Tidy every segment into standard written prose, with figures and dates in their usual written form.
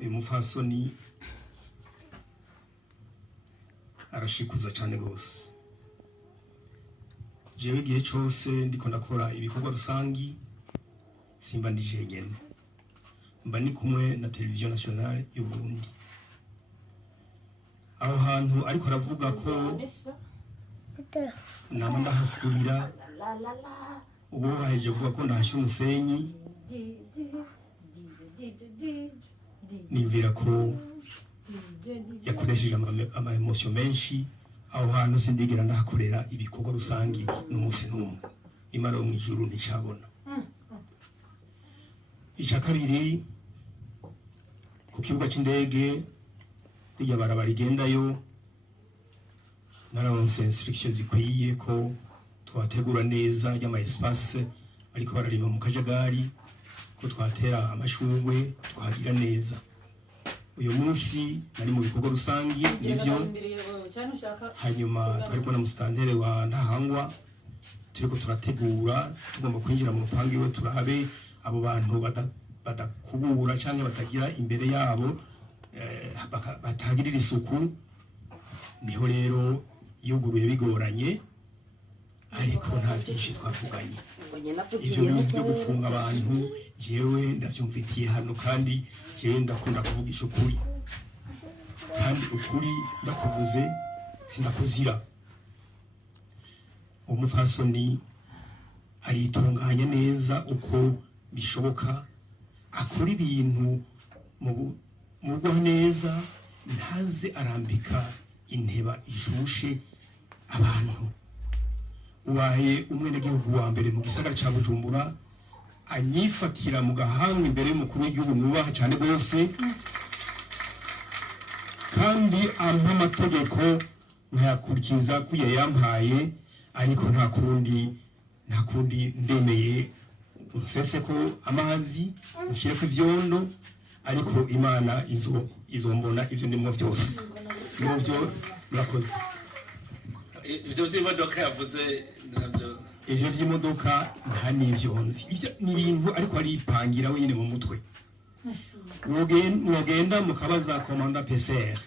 uyu mufasoni arashikuza cyane gose. Jewe igihe cyose ndiko ndakora ibikorwa rusangi simba ndi jenyene, mba ni kumwe na televiziyo nationale y'u Burundi. Aho hantu ariko aravuga ko nama ndahafurira ubu baheje kuvuga ko ndahashyira umusenyi, nimvira ko yakoresheje ama emotion menshi. Aho hantu sindigera ndahakorera ibikorwa rusangi n'umunsi n'umwe, Imana yo mwijuru nicabona. Icya kabiri, ku kibuga cy'indege rijya barabara rigendayo nararonse instruction zikwiye ko twategura neza y'ama espace ariko bararima mu kajagari, ko twatera amashugwe twagira neza. Uyu munsi nari mu bikorwa rusangi nivyo, hanyuma twari kubona musitanteri wa Ntahangwa turiko turategura tugomba kwinjira mu rupangu iwe turabe abo bantu badakubura cyangwa batagira imbere yabo batagirira isuku. Niho rero yuguruye bigoranye, ariko nta byinshi twavuganye. Ivyo bintu byo gufunga abantu jewe ndavyumvikiye hano, kandi jewe ndakunda kuvugisha ukuri, kandi ukuri ndakuvuze sinakuzira. Umufasoni aritunganya neza uko bishoboka, akora ibintu mu bwo neza, ntaze arambika inteba ishushe abantu. Ubaye umwenegihugu wa mbere mu gisagara ca Bujumbura anyifatira mu gahanga imbere y'umukuru w'igihugu nubaha cyane gose, kandi ampa amategeko nkayakurikiza kuya yampaye, ariko nta kundi ndemeye nsese ko amazi nshire ku ivyondo, ariko Imana izombona ivyo ndimo byose. Nivyo murakoze. Ivyo vy'imodoka yavuze navyo, ivyo vy'imodoka nta nivyo nzi. Ivyo ni ibintu ariko aripangira wenyine mu mutwe. Mwogenda mukabaza komanda PCR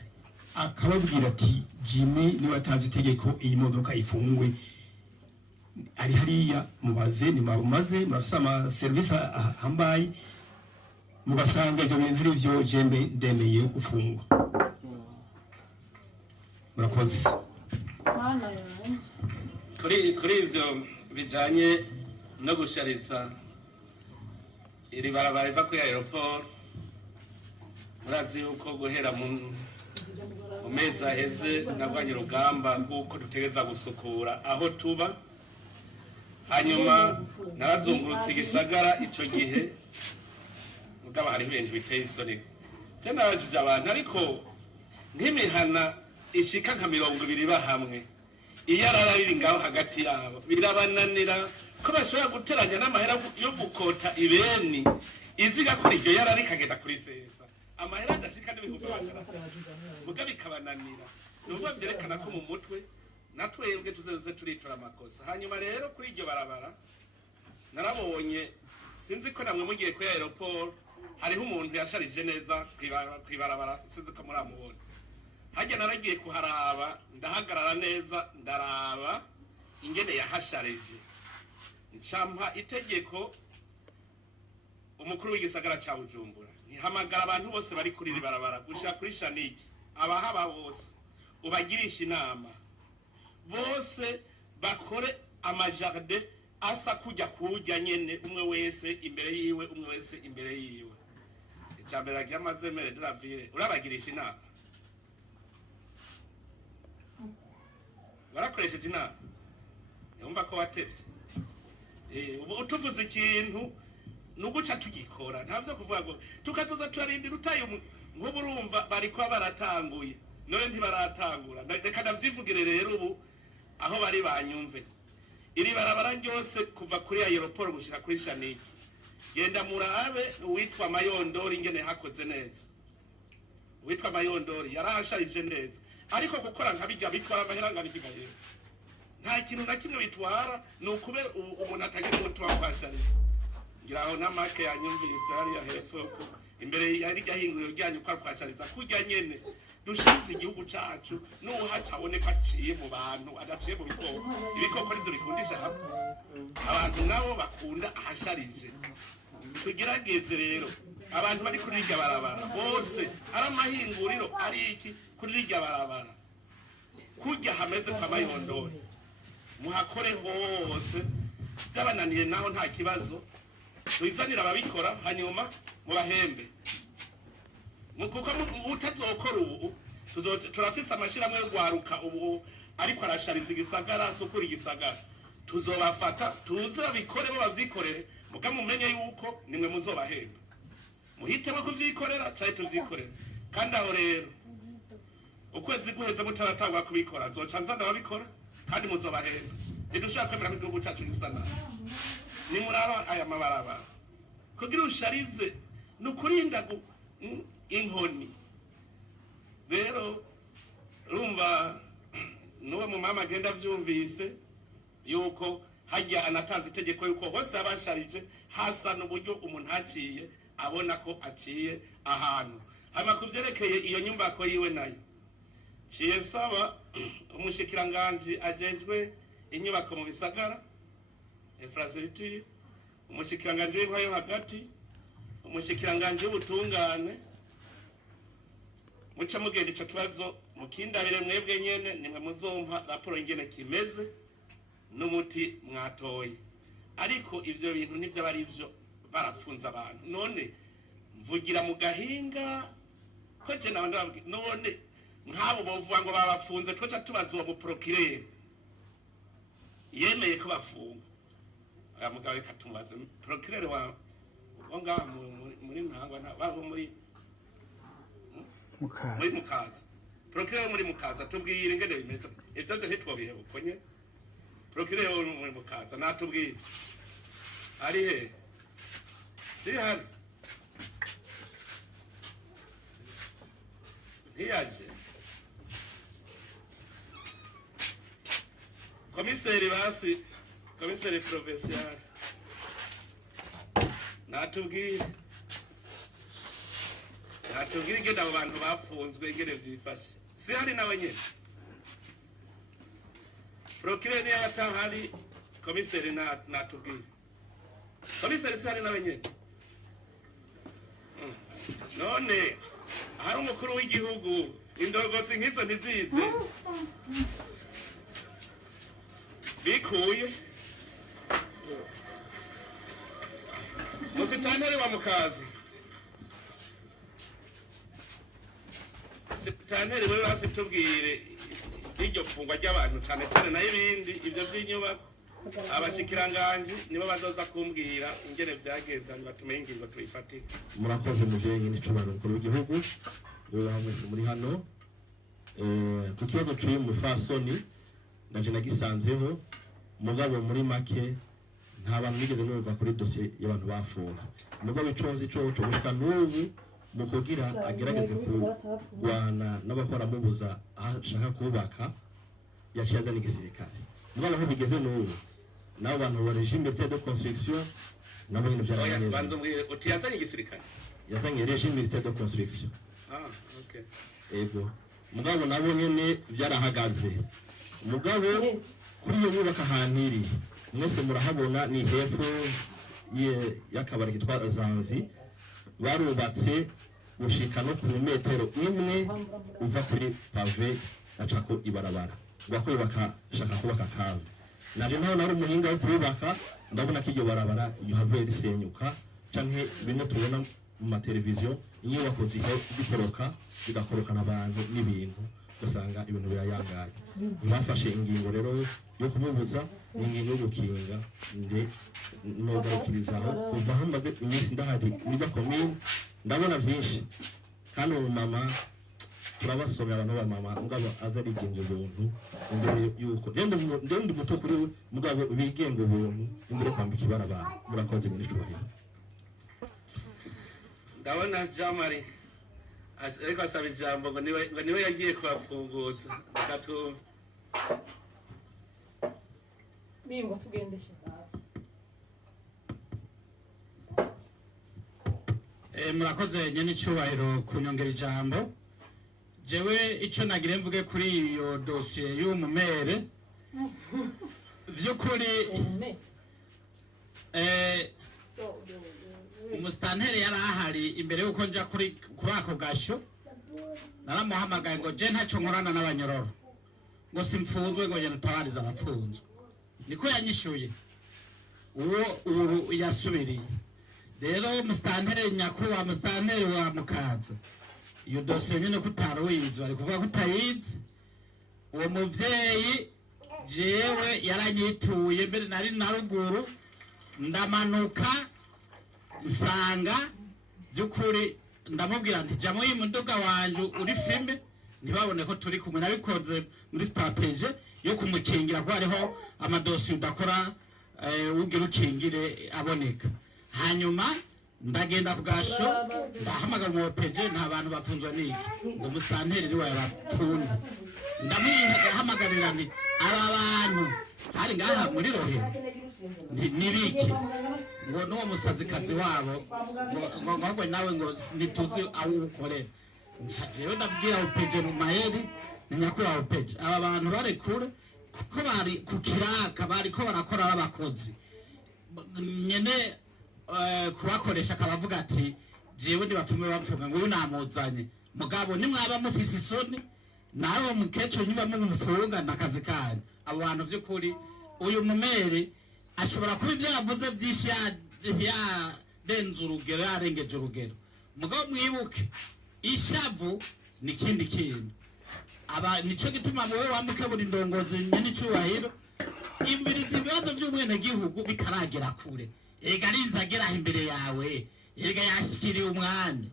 akababwira ati Jimmy niwe atanze itegeko iyi modoka ifungwe, ari hariya mubaze nimabumaze murafisa ama service hambaye, mugasanga ivyo bintu arivyo jembe ndemeye gufungwa. Murakoze. Kuri ivyo bijanye no gushariza iri barabara riva kuri aeroport, murazi yuko guhera mu mezi aheze nagwanye urugamba kuko dutegeza gusukura aho tuba. Hanyuma narazungurutse igisagara ico gihe, mugaba hariho ibintu biteye isoni. Tena bajije abantu, ariko nk'imihana ishika nka 20 bahamwe, iyo arara riri ngaho hagati yabo birabananira ko bashobora guteranya n'amahera yo gukota ibeni iziga kuri iryo yarara rikagenda kuri sesa, amahera adashika n'ibihumbi bacarata, muga bikabananira. Nubwo vyerekana ko mu mutwe natwebwe tuzeze turitora amakosa. Hanyuma rero kuri iryo barabara narabonye, sinzi ko namwe mugiye kuri aeroport hariho umuntu yasharije neza kwibarabara, sinzi ko muramubona. Hajya naragiye kuharaba, ndahagarara neza ndaraba ingene yahasharije, ncampa itegeko umukuru w'igisagara ca Bujumbura ntihamagara abantu bose bari kuri barabara gushaka kuri Shaniki, abahaba bose ubagirisha inama, bose bakore amajardin asa kujya kujya nyene, umwe wese imbere yiwe, umwe wese imbere yiwe. Icambere agiye amazemere de la ville urabagirisha inama, warakoresheje inama, yumva ko watevye. Ubu utuvuze ikintu nuguca tugikora, ntavyo kuvuga ngo tukazoza turarindira utaye nk'ubu urumva bariko baratanguye none ntibaratangura. Reka ndavyivugire rero ubu aho bari banyumve, iri barabara ryose kuva kuri aeroport gushika kuri Shaniki, genda murabe uwitwa Mayondori ingene hakoze neza. Uwitwa Mayondori yarahasharije neza, ariko gukora nkabijya bitwara amahera ngabigigaye, nta kintu na kimwe bitwara, nukube umuntu atagira umutima kwashariza. ngira aho n'amake yanyumvise hariya hepfo yuko imbere yari ryahinguriro ryanyu kwa kwashariza kurya nyene dushize igihugu cacu n'uhaca aboneka aciye mu bantu adaciye mu bikoko ibikoko nivyo bikundisha hamwe abantu nabo bakunda ahasharije tugerageze rero abantu bari kuri rirya barabara bose ari amahinguriro ari iki kuri rirya barabara kurya hameze kwa mayondori muhakore hose byabananiye naho nta kibazo twizanira ababikora hanyuma mubahembe kuko utazokora ubu turafise amashirahamwe yo gwaruka ubu ariko arashariza igisagara asukura igisagara tuzobafata tuze babikore bo bavyikorere muga mumenye yuko nimwe muzobahemba muhitemo kuvyikorera caye tuvyikorera kandi aho rero ukwezi guheze mutaratangwa kubikora zoca nzana babikora kandi muzobahemba ntidushobora kwemera ko igihugu cacu gisa nabi nimuraba aya mabarabara kugira usharize ni ukurinda inkoni rero rumva n'uwo mu mama agenda avyumvise yuko hajya anatanze itegeko yuko hose abasharije hasa n'uburyo umuntu haciye abona ko aciye ahantu hama kuvyerekeye iyo nyumbako yiwe nayo ciye saba umushikiranganji ajejwe inyubako mu bisagara infrastructure umushikiranganji w'intwaro yo hagati umushikiranganji w'ubutungane muca mugenda ico kibazo mukindabire mwebwe nyene nimwe muzompa raporo ingene kimeze n'umuti mwatoye ariko ivyo bintu nivyo bari vyo barapfunza abantu none mvugira mu gahinga ko je nawe none nk'abo bovuga ngo babapfunze twoca tubaza uwo muprokirere yemeye ko bafunga aya mugabo reka tumubaze procureur wa ngaha muri ntangwa nabo muri mukaza procureur muri mukaza tubwire ingene bimeze ivyo byo ntitwobihe bukonye procureur muri mukaza natubwire ari he si hari ntiyaje komiseri provincial natubwire ingene abo bantu bafunzwe ingene vyifashe si hari nawe nyene procureur niyo atahari komiseri natubwire komiseri si hari nawe nyene none hari umukuru w'igihugu indongozi nk'izo ntizize bikuye musitanteri wa mukazi sitanteri wewe hasi tubwire iryo fungwa ry'abantu cane cane nayo ibindi ivyo vy'inyubako abashikiranganji nibo bazoza kumbwira ingene vyagenze hanyuma tumenye ingingo tuyifatire. Murakoze muvyeyi n'icubahiro mukuru w'igihugu wewe hamwese muri hano ku kibazo c'uyu mufasoni naje nagisanzeho mugabo muri make nta bantu nigeze numva kuri dossier y'abantu bafunze mugabo iconzi cyo gushika n'ubu mu kugira agerageze kurwana n'abakora mubuza ashaka kubaka yaciye azana igisirikare mugabo aho bigeze n'ubu nabo bantu ba regime militaire de construction nabo hino byaranye banzo mbwire utiyazanye igisirikare yazanye regime militaire de construction okay ego mugabo nabo nyene byarahagaze mugabo kuri iyo nyubaka hantiri mwese murahabona ni hepfo y'akabari kitwa Zanzi barubatse gushika no ku metero imwe uva kuri pave acako ibarabara ngako bakashaka kubaka kamwe naje naho nari umuhinga wo kubaka ndabona ko iryo barabara yo have risenyuka canke bino tubona mu mateleviziyo inyubako zikoroka bigakorokana abantu n'ibintu basanga ibintu birayangaye ntibafashe ingingo rero yo kumubuza n'ingingo yo gukinga nde nogarukirizaho kuva hamaze iminsi ndahari niba komine ndabona byinshi kandi umumama turabasomera abantu ba mama ngabo azarigenga ubuntu imbere yuko ndende muto kuri mugabo bigenga ubuntu imbere kwambika ibarabara murakoze n'icubahiro ndabona Jamari ariko asaba ijambo ngo niwe yagiye kubafunguza katumva Bingo tugendeshe murakoze nyene icubahiro kunyongera ijambo. Jewe ico nagire mvuge kuri iyo dossier y'umumere vy'ukuri umustantere yari ahari imbere yuko nja kuri ako gasho, naramuhamagaye ngo je ntaco nkorana n'abanyororo ngo simfunzwe ngo yene tabariza abapfunzwe, niko yanyishuye uwo yasubiriye. Rero umustantere nyakubahwa umustantere wa Mukaza, iyo dosiye nyene kutari uyizi ari kuvuga ko utayizi. Uwo muvyeyi jewe yaranyituye mbere nari na ruguru, ndamanuka nsanga by'ukuri ndamubwira nti jya muri muduga wanje uri filme ntibabone ko turi kumwe, nabikoze muri strategie yo kumukingira ko hariho amadosiye udakora ugira ukingire aboneka. Hanyuma ndagenda kugasho ndahamagara umupeje, nta bantu bapfunzwe niki ngo mustanteri ni wabapfunze. Ndamwihamagarira nti aba bantu hari ngaha muri Rohero nibiki ngo n'uwo musazikazi wabo ngo nawe ngo nituzi aho ukorera. Ncajewe ndabwira upeje mu mayeri ni nyakubahwa upeje, aba bantu bari kure kuko bari ku kiraka bariko barakora abakozi nyene kubakoresha akabavuga ati jewe ndi bapfume bamfuga ngo uyu namuzanye mugabo nimwaba mufise isoni nawe mukecuru niba mumufunga nakazi kanyu. Abo bantu vy'ukuri uyu mumere ashobora kuba ivyo yavuze vyinshi yarenze urugero yarengeje urugero, mugabo mwibuke ishavu ni kindi kintu. Nico gituma muwe wambuke buri ndongozi nyene icubahiro imbiriza ibibazo vy'umwene gihugu bikaragera kure. Ega rinzagera imbere yawe, ega yashikiriye umwana,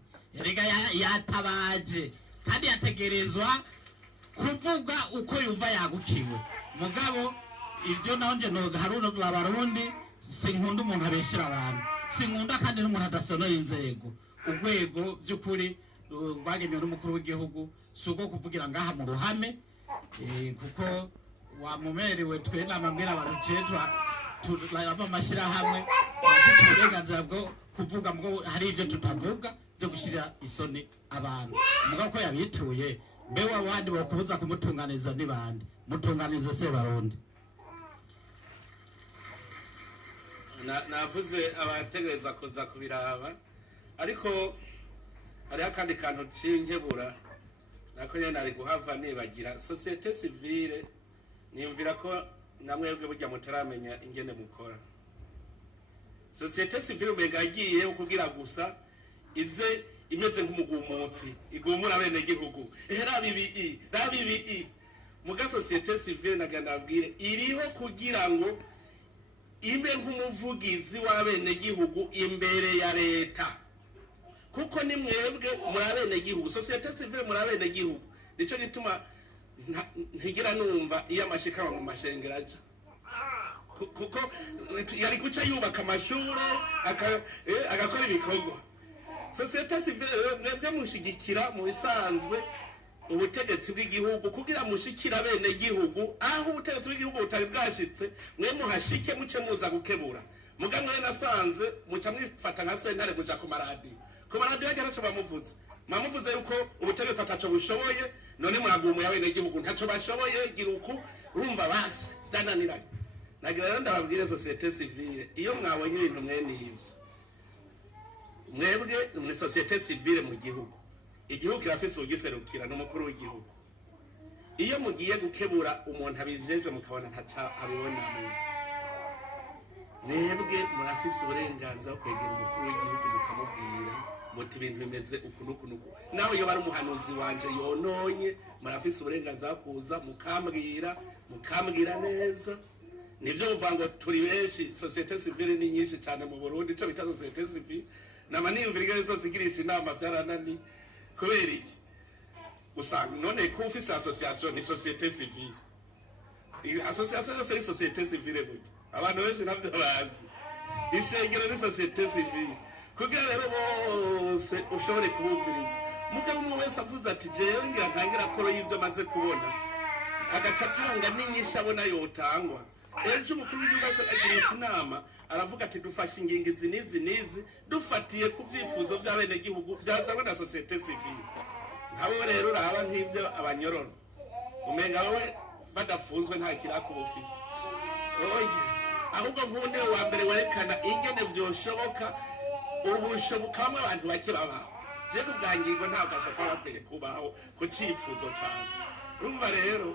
ega yatabaje kandi yategerezwa kuvuga uko yumva yagukiwe. Mugabo ivyo naonje no Haruna Barundi sinkunda umuntu abeshira abantu, sinkunda kandi n'umuntu adasonora inzego. Urwego by'ukuri rwagenywe n'umukuru w'igihugu suko kuvugira ngaha mu ruhame, kuko wamumerewe twe namambwira abantu cetwa turaba mashira hamwe afise uburenganzira bwo kuvuga ngo hari ivyo tutavuga byo gushira isoni abantu. Mugabo ko yabituye mbewe abandi bakubuza kumutunganiza nibandi mutunganize se Barundi. navuze abategereza kuza kubiraba, ariko hari akandi kantu cinkebura nako nyene ari guhava nibagira. Societe civile niyumvira ko namwebwe burya mutaramenya ingene mukora. Societe civile umenga yagiye kugira gusa ize imeze nk'umugumutsi igumura bene gihugu rabibi muga societe civile naganda abwire iriho kugira ngo imbe nk'umuvugizi w'abene gihugu imbere ya leta, kuko ni mwebwe murabene gihugu. Societe civile murabene gihugu, nico gituma ntigira numva iyo amashikama mu mashengeraje, kuko yari guca yubaka amashure agakora ibikorwa. Societe civile mwebwe mushigikira mu bisanzwe ubutegetsi bw'igihugu kugira mushikira bene gihugu aho ubutegetsi bw'igihugu butari bwashitse, mwe muhashike muce muza gukebura. Muga mwe nasanze muca mwifata nka sentare muja ku maradi yageracho bamuvuze yuko ubutegetsi ataco bushoboye, none muragumuye bene gihugu ntaco bashoboye giruku urumva basi byananiranye. Nagira rero ndababwire societe civile iyo mwabonye ibintu mwene ivyo, mwebwe muri societe civile mu gihugu, igihugu kirafise ugiserukira n'umukuru w'igihugu. Iyo mugiye gukebura umuntu abijeje mukabona ntaca abibona mwebwe murafise uburenganzira bwo kwegera umukuru w'igihugu mukamubwira muti ibintu bimeze ukunuku nawe iyo bari umuhanuzi wanje yononye murafise uburenganzira kuza mukambwira neza. Nivyo uvuga ngo turi benshi, societe civile ni nyinshi cyane mu Burundi, ico bita societe civile namaniyumvira izo zigirisha inama vyaranani kubera iki usanga none ko ufise association ni societe civile. Association yose ni societe civile gute abantu benshi navyo bazi ishengero ni societe civile kugira rero bose ushobore kubumviriza. Mugabo umwe wese avuze ati jewe ngira ntangira raporo y'ivyo maze kubona agaca atanga n'inyisha abona yotangwa ejo umukuru w'igihugu agirisha inama aravuga ati dufashe ingingo izi n'izi dufatiye ku byifuzo by'abenegihugu byazanwe na sosiyete sivile. nkabo rero uraba nk'ibyo abanyororo umenga wowe badafunzwe nta kiraka ubufise oye ahubwo nk'une wa mbere werekana ingene vyoshoboka ubushobokamwe abantu bake babaho je kubwangingo ntabwo ashaka bakwiye kubaho ku cifuzo canje. urumva rero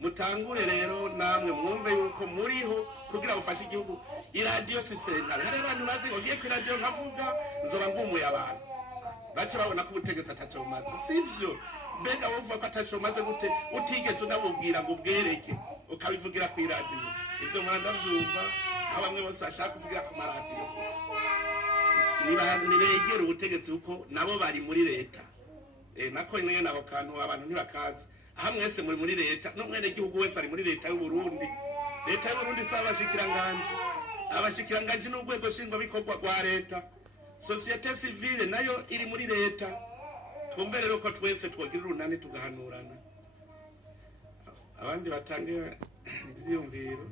mutangure rero namwe mwumve yuko muriho kugira bufashe igihugu. iradiyo sisentare hari abantu bazi ngo ngiye ku iradiyo nkavuga nzoba ngumuye abantu bace babona ko ubutegetsi ataco bumaze, sivyo? mbega wovuga ko ataco bumaze gute utigeze unabubwira ngo ubwereke ukabivugira ku iradiyo? ivyo mwandavyumva aho bamwe bose bashaka kuvugira ku maradiyo gusa. nibegera ubutegetsi kuko nabo bari muri leta. nako nyene nako kantu abantu ntibakazi. aha mwese muri muri leta n'umwene gihugu wese ari muri leta y'u Burundi. leta y'u Burundi saba abashikiranganje n'urwego shingwa bikorwa rwa leta. Societe civile nayo iri muri leta. twumve rero ko twese twogira urunani tugahanurana abandi batangira ivyiyumviro.